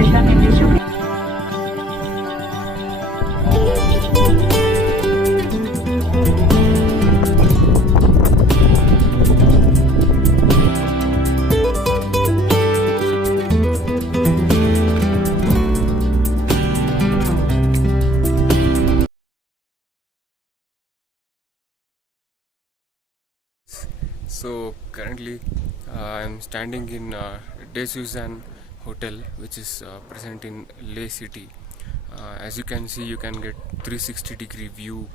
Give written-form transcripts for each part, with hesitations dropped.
दिशा निर्देशों के So currently I am standing in De Suzanne Hotel, which is present in Leh City. As you can see, you can get 360-degree view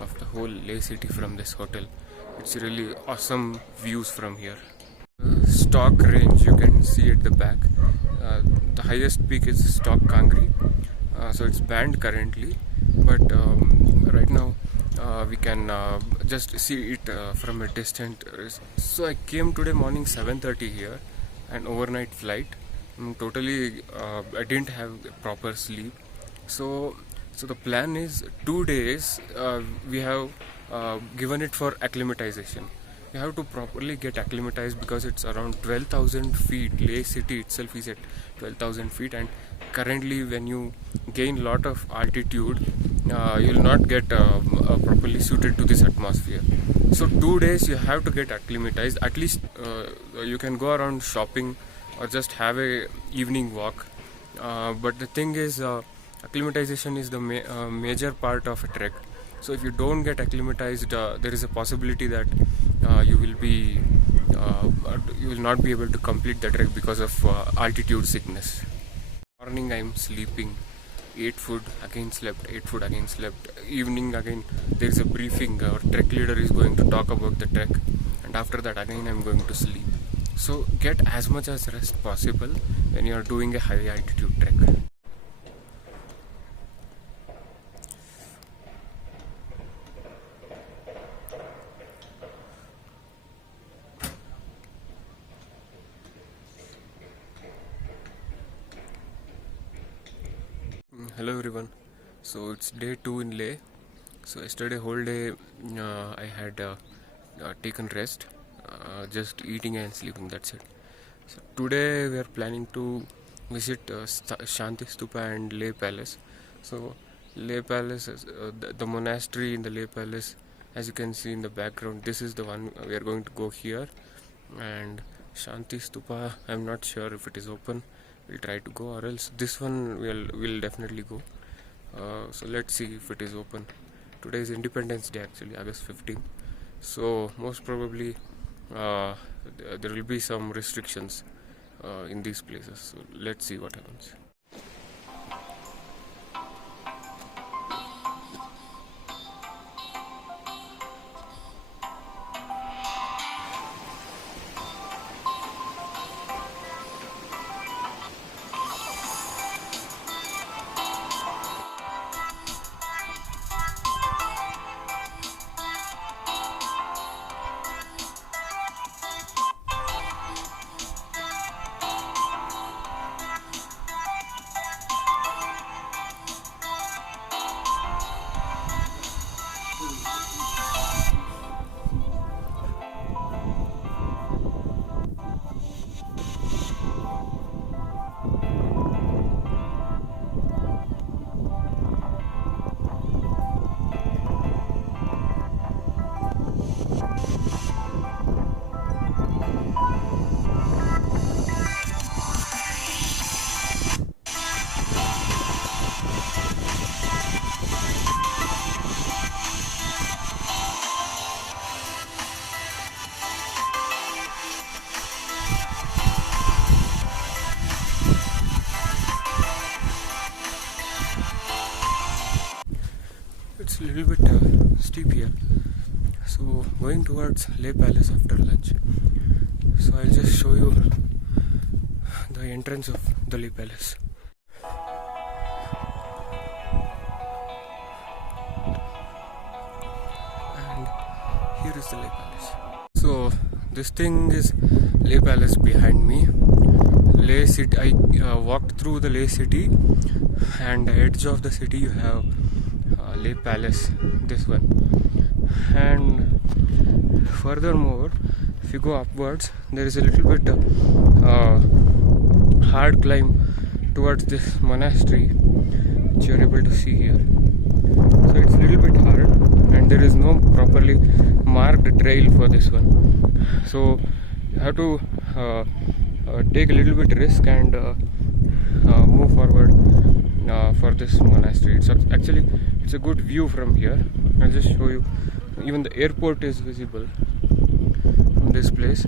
of the whole Leh City from this hotel. It's really awesome views from here. Stock range you can see at the back. The highest peak is Stock Kangri, so it's banned currently, but right now we can just see it from a distance. So I came today morning 7:30 here, an overnight flight. Totally I didn't have proper sleep, so the plan is 2 days we have given it for acclimatization. You have to properly get acclimatized because it's around 12,000 feet. Leh city itself is at 12,000 feet, and currently when you gain lot of altitude you will not get properly suited to this atmosphere. So 2 days you have to get acclimatized. At least you can go around shopping or just have a evening walk, but the thing is acclimatization is the major part of a trek. So if you don't get acclimatized, there is a possibility that you will not be able to complete the trek because of altitude sickness. Morning I am sleeping, ate food, again slept, ate food, again slept. Evening again there is a briefing. Our trek leader is going to talk about the trek, and after that again I am going to sleep. So get as much as rest possible when you are doing a high altitude trek. Hello everyone. So it's day 2 in Leh. So yesterday whole day I had taken rest, just eating and sleeping, that's it. So today we are planning to visit Shanti Stupa and Leh Palace. So Leh Palace is the monastery in the Leh Palace, as you can see in the background. This is the one we are going to go here. And Shanti Stupa, I'm not sure if it is open. We'll try to go, or else this one we'll definitely go. So let's see if it is open. Today is Independence Day, actually August 15th. So most probably there will be some restrictions in these places. So let's see what happens. It's a little bit steep here. So going towards Leh Palace after lunch. So I'll just show you the entrance of the Leh Palace. And here is the Leh Palace. So this thing is Leh Palace behind me. Leh City. I walked through the Leh City, and the edge of the city you have Leh Palace, this one. And furthermore, if you go upwards, there is a little bit hard climb towards this monastery, which you are able to see here. So it's a little bit hard, and there is no properly marked trail for this one. So you have to take a little bit risk and move forward for this monastery. It's a good view from here. I'll just show you. Even the airport is visible from this place.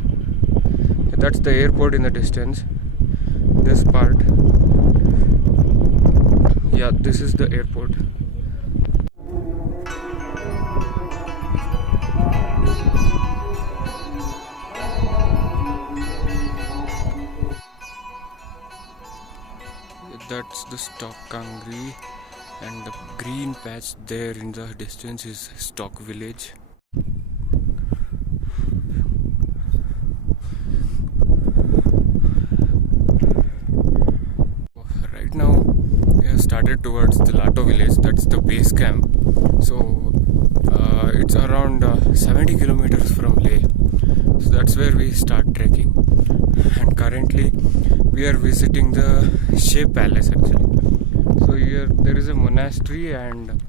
That's the airport in the distance. This part, yeah, this is the airport. That's the Stock Kangri, and the green patch there in the distance is Stock Village. Right now we have started towards the Lato village. That's the base camp. So it's around 70 kilometers from Leh. So that's where we start trekking, and currently we are visiting the Shea Palace actually. So here there is a monastery, and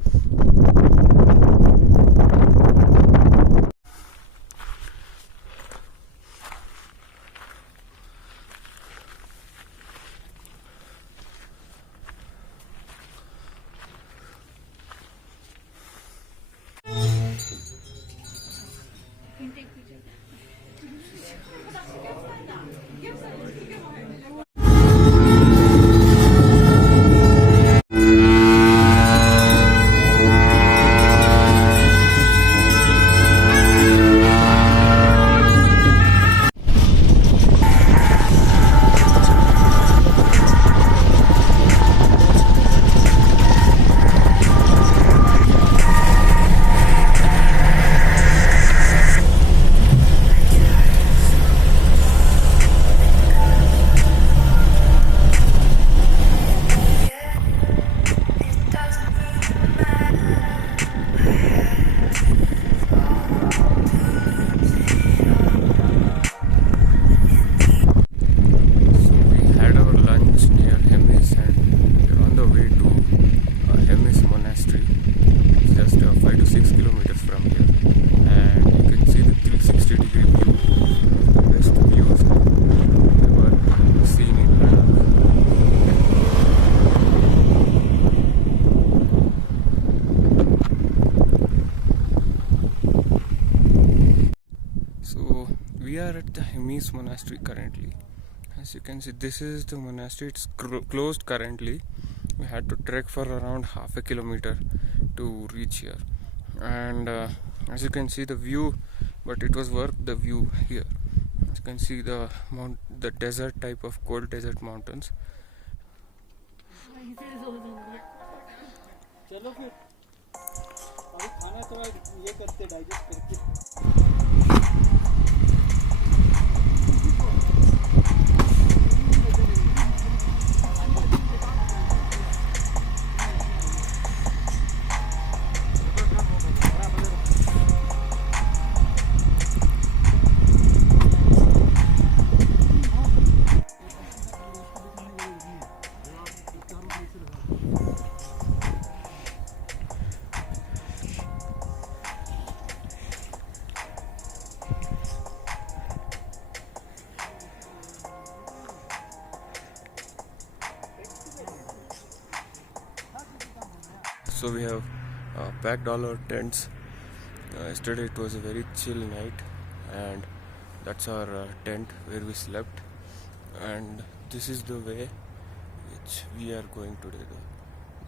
we are at the Hemis monastery currently. As you can see, this is the monastery. It's closed currently. We had to trek for around half a kilometer to reach here, and as you can see the view, but it was worth the view here. As you can see the desert type of cold desert mountains. चलो फिर अभी खाना तो ये करते digest करके So we have packed all our tents. Yesterday it was a very chill night, and that's our tent where we slept, and this is the way which we are going today though.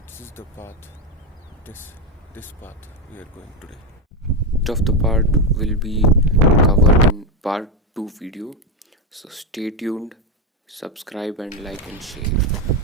This is the path, this path we are going today. Rest of the part will be covered in part 2 video, so stay tuned, subscribe and like and share.